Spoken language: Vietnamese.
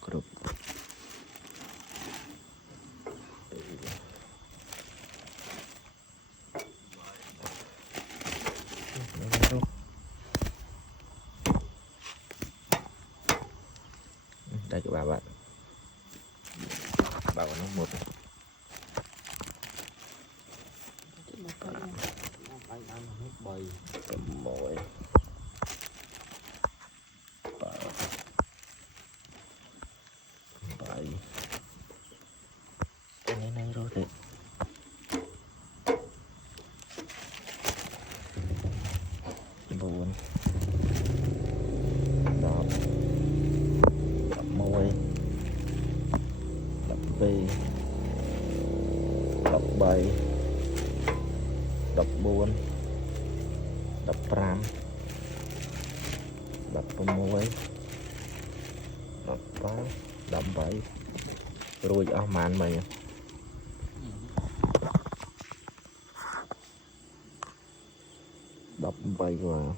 cục đây các bạn bảo nó một cầm mồi bảy cái này rồi thì buồn đập đập môi đập về đập bảy đập buồn đập pram đập môi đập ba đập bảy rồi ở màn mày đập bảy vào